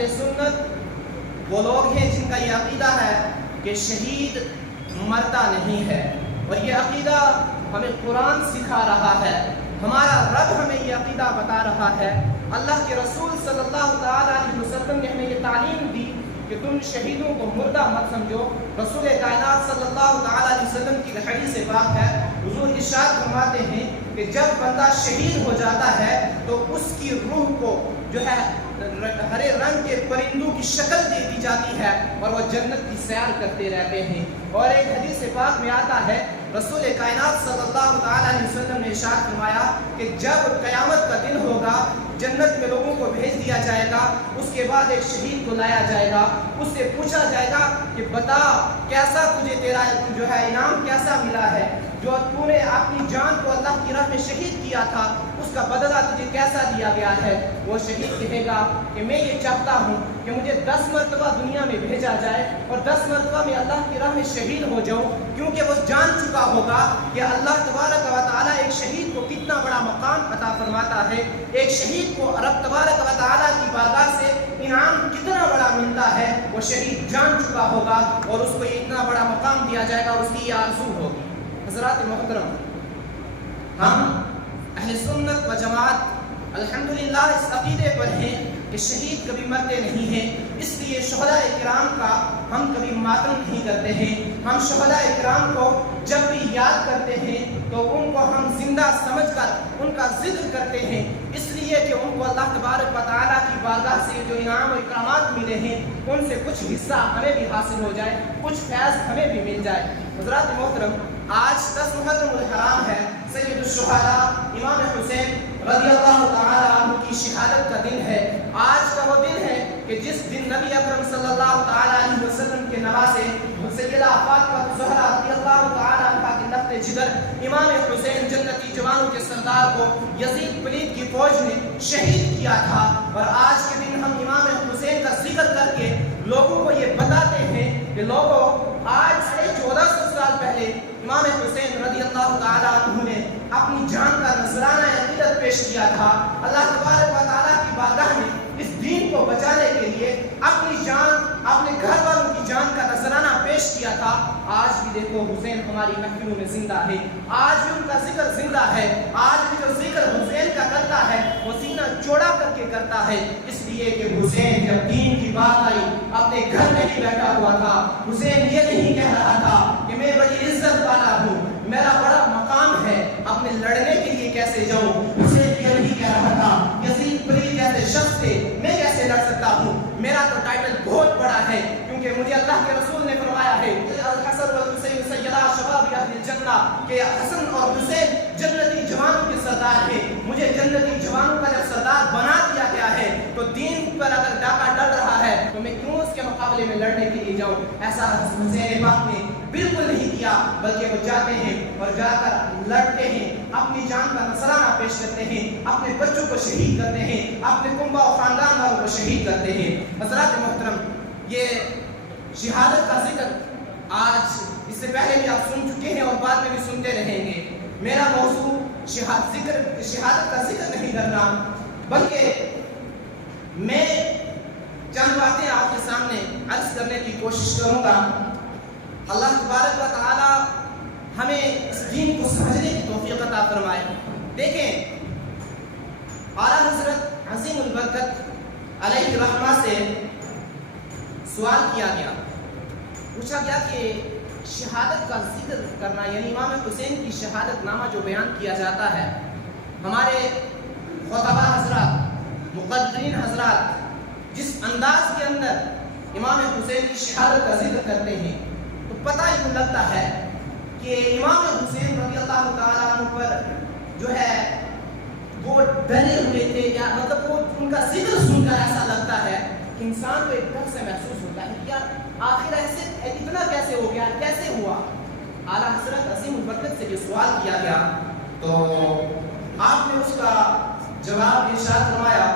اہل سنت وہ لوگ ہیں جن کا یہ عقیدہ ہے کہ شہید مرتا نہیں ہے، اور یہ عقیدہ ہمیں قرآن سکھا رہا ہے، ہمارا رب ہمیں یہ عقیدہ بتا رہا ہے، اللہ کے رسول صلی اللہ تعالیٰ علیہ وسلم نے ہمیں یہ تعلیم دی کہ تم شہیدوں کو مردہ مت سمجھو۔ رسول کائنات صلی اللہ تعالیٰ علیہ وسلم کی حدیث پاک ہے، حضور ارشاد فرماتے ہیں کہ جب بندہ شہید ہو جاتا ہے تو اس کی روح کو جو ہے ہرے رنگ کے پرندوں کی شکل دے دی جاتی ہے اور وہ جنت کی سیر کرتے رہتے ہیں۔ اور ایک حدیث پاک میں آتا ہے، رسول کائنات صلی اللہ تعالیٰ علیہ وسلم نے ارشاد فرمایا کہ جب قیامت کا دن ہوگا، جنت میں لوگوں کو بھیج دیا جائے گا، اس کے بعد ایک شہید کو لایا جائے گا، اس سے پوچھا جائے گا کہ بتا کیسا تجھے تیرا جو ہے انعام کیسا ملا ہے، جو تو نے اپنی جان کو اللہ کی راہ میں شہید کیا تھا اس کا بدلہ تجھے کیسا دیا گیا ہے؟ وہ شہید کہے گا کہ میں یہ چاہتا ہوں کہ مجھے 10 مرتبہ دنیا میں بھیجا جائے اور 10 مرتبہ میں اللہ کی راہ میں شہید ہو جاؤں، کیونکہ وہ جان چکا ہوگا کہ اللہ تبارک و تعالیٰ ایک شہید کو کتنا بڑا مقام عطا فرماتا ہے، ایک شہید کو رب تبارک و تعالیٰ کی بارگاہ سے انعام کتنا بڑا ملتا ہے۔ وہ شہید جان چکا ہوگا اور اس کو اتنا بڑا مقام دیا جائے گا اور اس کی یہ آرزو ہوگی۔ حضرات محترم، ہم اہل سنت و جماعت الحمدللہ اس عقیدے پر ہیں کہ شہید کبھی مرتے نہیں ہیں، اس لیے شہداء کرام کا ہم کبھی ماتم نہیں کرتے ہیں۔ ہم شہداء کرام کو جب بھی یاد کرتے ہیں تو ان کو ہم زندہ سمجھ کر ان کا ذکر کرتے ہیں، اس لیے کہ ان کو اللہ تبارک و تعالیٰ کی بارگاہ سے جو انعام و اکرامات ملے ہیں ان سے کچھ حصہ ہمیں بھی حاصل ہو جائے، کچھ فیض ہمیں بھی مل جائے۔ حضرات محترم، آج 10 محرم الحرام ہے، سید الشہداء امام حسین رضی اللہ تعالیٰ عنہ کی شہادت کا دن ہے۔ آج کا وہ دن ہے کہ جس دن نبی اکرم صلی اللہ تعالیٰ علیہ وسلم کے نواسے سیدہ فاطمہ الزہرا رضی اللہ تعالیٰ عنہ کے لخت جگر امام حسین جنتی جوانوں کے سردار کو یزید پلید کی فوج نے شہید کیا تھا، اور آج کے دن ہم امام حسین کا ذکر کر کے لوگوں کو یہ بتاتے ہیں کہ لوگوں، آج سے 1400 سال پہلے امام حسین رضی اللہ تعالیٰ عنہ نے اپنی جان کا نذرانہ عقیدت پیش کیا تھا، اللہ تبارک و تعالیٰ کی بارگاہ میں اس دین کو بچانے کے لیے اپنی جان، اپنے گھر والوں کی جان کا نذرانہ پیش کیا تھا۔ آج بھی دیکھو حسین ہماری محفلوں میں زندہ ہے، آج بھی ان کا ذکر زندہ ہے، آج بھی جو ذکر حسین کا کرتا ہے وہ سینہ چوڑا کر کے کرتا ہے، اس لیے کہ حسین جب دین کی بات آئی اپنے گھر میں ہی بیٹھا ہوا تھا۔ حسین یہ نہیں کہہ رہا تھا کہ میں بڑی عزت والا ہوں، میرا بڑا مقام ہے، اپنے لڑنے کے لیے کیسے جاؤں۔ حسین یہ نہیں کہہ رہا تھا یزید پلید جیسے شخص سے میں کیسے لڑ سکتا ہوں، میرا تو ٹائٹل بہت بڑا ہے، کیونکہ مجھے اللہ کے رسول نے فرمایا ہے الحسن والحسین سیدا شباب اہل الجنہ، کہ حسن اور حسین جنتی جوانوں کے سردار ہیں۔ مجھے جنتی جوانوں کا جب سردار بنا دیا گیا ہے تو دین پر اگر ڈاکہ ڈل رہا ہے تو میں کیوں اس کے مقابلے میں لڑنے کے لیے جاؤں۔ ایسا حسین پاک نے بالکل نہیں کیا، بلکہ وہ جاتے ہیں اور جا کر لڑتے ہیں، اپنی جان کا نذرانہ پیش کرتے ہیں، اپنے بچوں کو شہید کرتے ہیں، اپنے کنبہ و خاندان والوں کو شہید کرتے ہیں۔ حضرات محترم، یہ شہادت کا ذکر آج اس سے پہلے بھی آپ سن چکے ہیں اور بعد میں بھی سنتے رہیں گے۔ میرا موضوع شہادت کا ذکر نہیں کرنا، بلکہ میں چند باتیں آپ کے سامنے عرض کرنے کی کوشش کروں گا۔ اللہ تبارک و تعالی ہمیں اس دین کو سمجھنے کی توفیق عطا فرمائے۔ دیکھیں، اعلیٰ حضرت عظیم البرکت علیہ رحمہ سے سوال کیا گیا، پوچھا گیا کہ شہادت کا ذکر کرنا، یعنی امام حسین کی شہادت نامہ جو بیان کیا جاتا ہے، ہمارے خطبہ حضرات، مقدرین حضرات جس انداز کے اندر امام حسین کی شہادت کا ذکر کرتے ہیں تو پتہ ہی لگتا ہے کہ امام حسین رضی اللہ تعالیٰ عنہ پر جو ہے وہ ڈرے ہوئے تھے، یا مطلب وہ ان کا ذکر سن کر ایسا لگتا ہے کہ انسان کو ایک ڈر سے محسوس ہوتا ہے کہ یار آخر ایسے اتنا کیسے ہو گیا، کیسے ہوا۔ اعلیٰ حضرت عظیم البرکت سے یہ سوال کیا گیا تو آپ نے اس کا جواب ارشاد فرمایا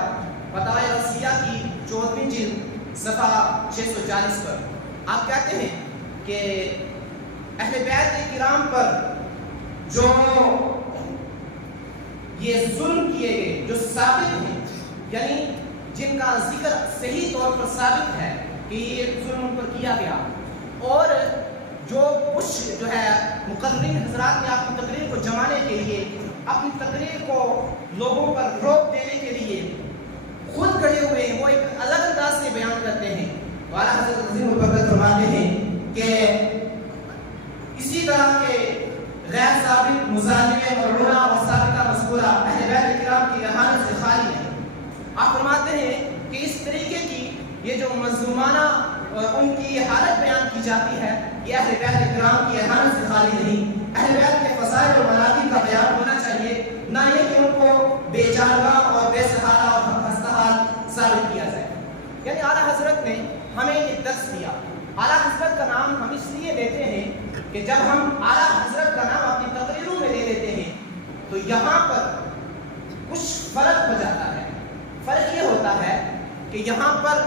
فتاوی رسیہ کی 14ویں جلد صفحہ 640 پر۔ آپ کہتے ہیں کہ اہل بیت کرام پر جو یہ ظلم کیے گئے جو ثابت ہیں، یعنی جن کا ذکر صحیح طور پر ثابت ہے کہ یہ ظلم ان پر کیا گیا، اور جو کچھ جو ہے مقررین حضرات نے اپنی تقریر کو جمانے کے لیے، اپنی تقریر کو لوگوں پر روک دینے کے لیے خود کھڑے ہوئے ہیں، وہ ایک الگ انداز سے بیان کرتے ہیں۔ اعلیٰ حضرت عظیم البرکت فرماتے ہیں کہ اسی طرح کے غیر ثابت مظاہرے اور رونا اور ثابتہ مذکورہ اہل بیت کرام کی اہانت سے خالی ہے۔ آپ فرماتے ہیں کہ اس طریقے کی یہ جو مظلومانہ ان کی حالت بیان کی جاتی ہے، یہ اہل بیت کرام کی اہانت سے خالی نہیں۔ اہل بیت کے فضائل اور مناقب کا بیان ہونا چاہیے، نہ یہ کہ ان کو بے چارہ اور بے سہارا اور خستہال ثابت کیا جائے۔ یعنی اعلیٰ حضرت نے ہمیں ایک درس دیا۔ اعلیٰ حضرت کا نام ہم اس لیے لیتے ہیں کہ جب ہم اعلیٰ حضرت کا نام اپنی تقریروں میں لے لیتے ہیں تو یہاں پر کچھ فرق ہو جاتا ہے۔ فرق یہ ہوتا ہے کہ یہاں پر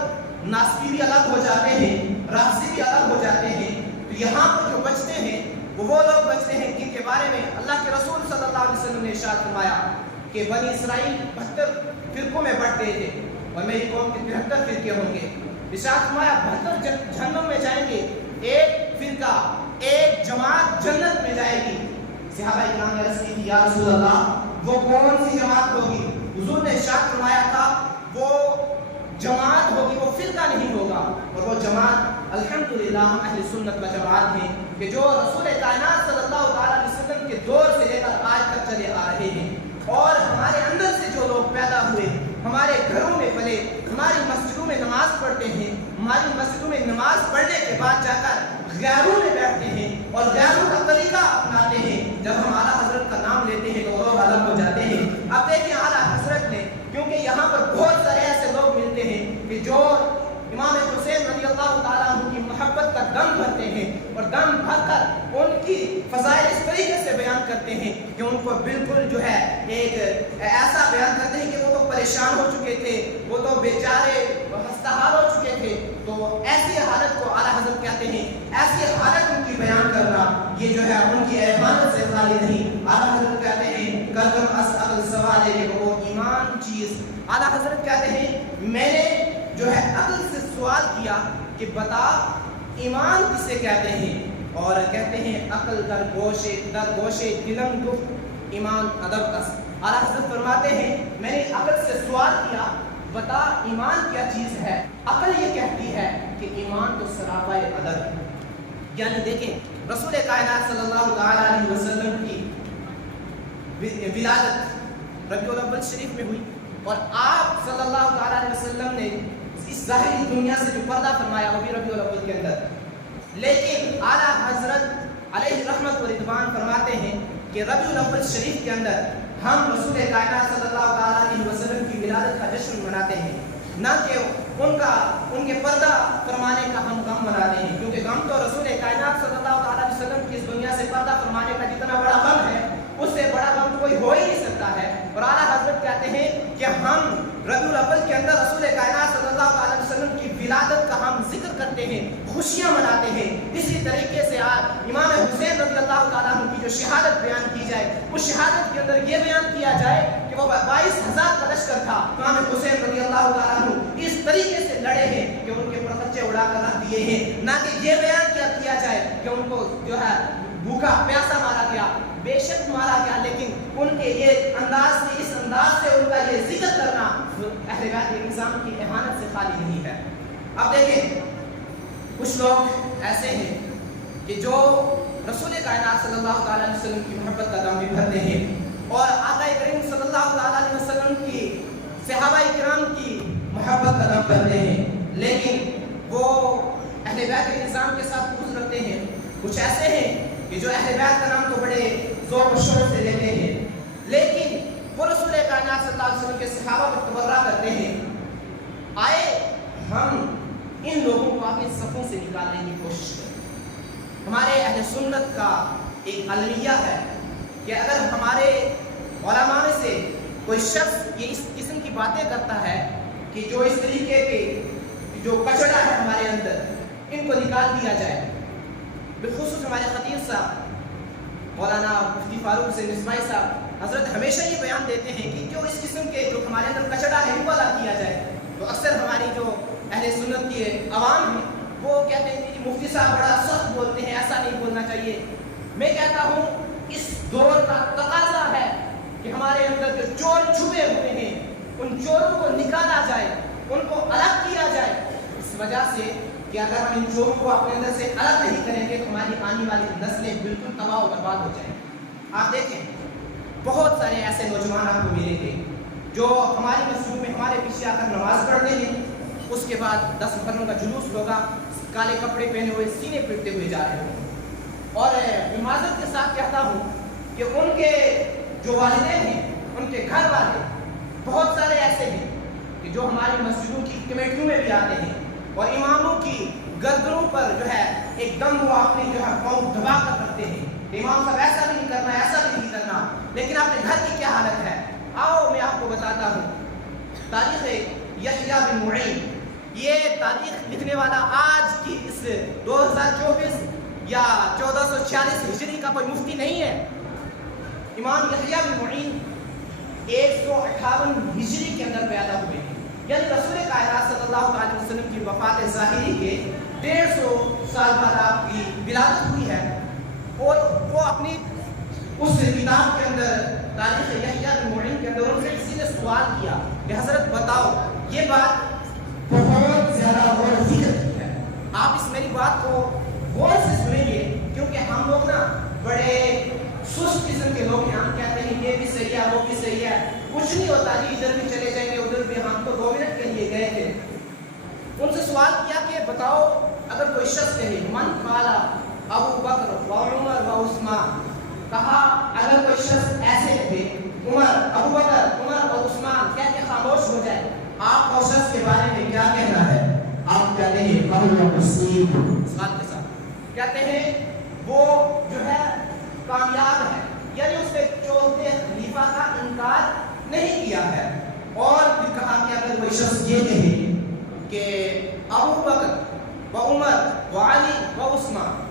ناسبی بھی الگ ہو جاتے ہیں، رافضی بھی الگ ہو جاتے ہیں، تو یہاں پر جو بچتے ہیں وہ لوگ بچتے ہیں جن کے بارے میں اللہ کے رسول صلی اللہ علیہ وسلم نے ارشاد فرمایا کہ بنی اسرائیل 72 فرقوں میں بٹ گئے تھے اور میری قوم کے 73 فرقے ہوں گے۔ ارشاد فرمایا 72 جہنم میں جائیں گے، ایک فرقہ، ایک جماعت جنت میں جائے گی۔ صحابہ کرام نے عرض کی تھی یا رسول اللہ وہ کون سی جماعت ہوگی؟ حضور نے ارشاد فرمایا تھا وہ جماعت ہوگی، وہ فرقہ نہیں ہوگا، اور وہ جماعت الحمدللہ اہل سنت و جماعت ہیں کہ جو رسول کائنات صلی اللہ علیہ وسلم کے دور سے لے کر آج تک چلے آ رہے ہیں، اور ہمارے اندر سے جو لوگ پیدا ہوئے، ہمارے گھروں میں پلے، ہماری مسجدوں میں نماز پڑھتے ہیں، ہماری مسجدوں میں نماز پڑھنے کے بعد جا کر غیروں میں بیٹھتے ہیں اور غیروں کا طریقہ اپناتے ہیں، جب ہم اعلیٰ حضرت کا نام لیتے ہیں تو وہ لوگ الگ ہو جاتے ہیں۔ اب دیکھیں اعلیٰ حضرت نے، کیونکہ یہاں پر بہت سارے ایسے لوگ ملتے ہیں کہ جو امام حسین رضی اللہ تعالیٰ عنہ کی محبت کا دم بھرتے ہیں اور دم بھر کر ان کی فضائل اس طریقے سے بیان کرتے ہیں کہ ان کو بالکل جو ہے ایک ایسا بیان کرتے ہیں کہ وہ تو پریشان ہو چکے تھے، وہ تو بیچارے خستہال ہو چکے تھے، تو ایسی حالت کو اعلیٰ حضرت کہتے ہیں۔ ایسی حالت ان کی بیان کرنا یہ جو ہے ان کی احانت سے خالی نہیں۔ اعلیٰ حضرت کہتے ہیں کلم از عقل سوال ہے وہ ایمان چیز۔ اعلیٰ حضرت کہتے ہیں میں نے جو ہے عقل سے سوال کیا کہ بتا ایمان کسے کہتے ہیں، اور کہتے ہیں عقل در گوشے دلم گفت ایمان ادب اس۔ اعلیٰ حضرت فرماتے ہیں میں نے عقل سے سوال کیا بتا ایمان کیا چیز ہے، عقل یہ کہتی ہے کہ ایمان تو سراپا ادب ہے۔ یعنی دیکھیں رسول کائنات صلی اللہ تعالیٰ علیہ وسلم کی ولادت ربیع الاول شریف میں ہوئی، اور آپ صلی اللہ تعالیٰ علیہ وسلم نے اس ظاہری دنیا سے جو پردہ فرمایا وہ بھی ربیع الاول کے اندر، لیکن اعلیٰ حضرت علیہ رحمت و رضوان فرماتے ہیں کہ ربیع الاول شریف کے اندر ہم رسول کائنات صلی اللہ تعالیٰ علیہ وسلم کی ولادت کا جشن مناتے ہیں، نہ کہ ان کے پردہ فرمانے کا ہم غم مناتے ہیں، کیونکہ غم تو رسول کائنات صلی اللہ تعالیٰ علیہ وسلم کی اس دنیا سے پردہ فرمانے کا جتنا بڑا غم ہے اس سے بڑا غم کوئی ہو ہی نہیں سکتا ہے۔ اور اعلیٰ حضرت کہتے ہیں کہ ہم ربیع الاول کے اندر رسول کائنات صلی اللہ علیہ وسلم کی ولادت کا ہم ذکر کرتے ہیں، خوشیاں مناتے ہیں۔ اسی طریقے سے آج امام حسین رضی اللہ تعالیٰ عنہ کی جو شہادت بیان کی جائے، اس شہادت کے اندر یہ بیان کیا جائے کہ وہ 22,000 کا لشکر تھا، امام حسین رضی اللہ تعالیٰ عنہ اس طریقے سے لڑے ہیں کہ ان کے پرخچے اڑا کر رکھ دیے ہیں، نہ کہ یہ بیان کیا جائے کہ ان کو جو ہے بھوکا پیاسا مارا گیا، بے شک مارا گیا، لیکن ان کے یہ انداز سے، اس انداز سے ان کا یہ ذکر کرنا اہل بیت کے نظام کی اہانت سے خالی نہیں ہے۔ اب دیکھیں کچھ لوگ ایسے ہیں کہ جو رسول کائنات صلی اللہ تعالیٰ علیہ وسلم کی محبت کا دم بھی بھرتے ہیں اور آقا کریم صلی اللہ تعالیٰ علیہ وسلم کی صحابہ کرام کی محبت کا دم بھرتے ہیں، لیکن وہ اہل بیت کے نظام کے ساتھ بغض رکھتے ہیں۔ کچھ ایسے ہیں کہ جو اہل بیت کا نام تو بڑے ذوق و شوق سے لیتے ہیں، لیکن وہ رسول کائنات صلی اللہ علیہ وسلم کے صحابہ کو تبرہ کرتے ہیں۔ آئے ہم ان لوگوں کو اپنے صفوں سے نکالنے کی کوشش کریں۔ ہمارے اہل سنت کا ایک المیہ ہے کہ اگر ہمارے علماء میں سے کوئی شخص یہ اس قسم کی باتیں کرتا ہے کہ جو اس طریقے کے جو کچڑا ہے ہمارے اندر ان کو نکال دیا جائے۔ بالخصوص ہمارے خطیب صاحب مولانا مفتی فاروق حسین اسماعیل صاحب حضرت ہمیشہ یہ بیان دیتے ہیں کہ جو اس قسم کے جو ہمارے اندر کچڑا ہے ان کو الگ کیا جائے۔ تو اکثر ہماری جو اہل سنت کے عوام ہیں وہ کہتے ہیں کہ مفتی صاحب بڑا سخت بولتے ہیں، ایسا نہیں بولنا چاہیے۔ میں کہتا ہوں اس دور کا تقاضا ہے کہ ہمارے اندر جو چور چھپے ہوئے ہیں ان چوروں کو نکالا جائے، ان کو الگ کیا جائے، اس وجہ سے کہ اگر ہم ان چوروں کو اپنے اندر سے الگ نہیں کریں گے تو ہماری آنے والی نسلیں بالکل تباہ و برباد ہو جائیں۔ آپ دیکھیں بہت سارے ایسے نوجوان آپ کو ملیں گے جو ہماری مسجد میں ہمارے پیچھے آ کر نماز پڑھتے ہیں، اس کے بعد 10 محرم کا جلوس ہوگا، کالے کپڑے پہنے ہوئے سینے پیٹتے ہوئے جا رہے ہوں، اور میں معذرت کے ساتھ کہتا ہوں کہ ان کے جو والدین ہیں، ان کے گھر والے بہت سارے ایسے ہیں کہ جو ہماری مسجدوں کی کمیٹیوں میں بھی آتے ہیں اور اماموں کی گردنوں پر جو ہے ایک دم وہ اپنی جو ہے پاؤں دبا کر رکھتے ہیں، امام صاحب ایسا بھی نہیں کرنا، ایسا بھی نہیں کرنا، لیکن اپنے گھر کی کیا حالت ہے؟ آؤ میں آپ کو بتاتا ہوں۔ تاریخ یحییٰ بن معین، یہ تاریخ لکھنے والا آج کی اس 2024 یا 1446 ہجری کا کوئی مفتی نہیں ہے۔ امام یحییٰ بن معین 158 ہجری کے اندر پیدا ہوئے ہیں، یعنی رسول کائنات صلی اللہ علیہ وسلم کی وفات ظاہری کے 150 سال بعد آپ کی ولادت ہوئی ہے، اور وہ اپنی اس کتاب کے اندر تاریخ یحییٰ بن معین کے اندر ان سے کسی نے سوال کیا کہ حضرت بتاؤ، یہ بات بہت زیادہ غور و فکر کی ہے، آپ اس میری بات کو غور سے سنیں گے، کیونکہ ہم لوگ نا بڑے سست قسم کے لوگ ہیں، ہم کہتے ہیں یہ بھی صحیح ہے وہ بھی صحیح ہے، کچھ نہیں ہوتا جی، ادھر بھی چلے جائیں گے ادھر بھی، ہم تو 2 منٹ کے لیے گئے تھے۔ ان سے سوال کیا کہ بتاؤ اگر کوئی شخص کہے من قال ابو بکر و عمر و عثمان، کہا اگر کوئی شخص ایسے کہے ابو بکر عمر اور عثمان کہہ کے خاموش ہو جائے، آپ کو شخص کے بارے میں کیا کہنا ہے؟ آپ کہتے ہیں فہو مسلم، ساتھ کے ساتھ کہتے ہیں وہ جو ہے کامیاب ہے، یعنی اس نے چوتھے خلیفہ کا انکار نہیں کیا ہے۔ اور پھر کہا کہ اگر کوئی شخص یہ کہے کہ ابو بکر و عمر و علی و عثمان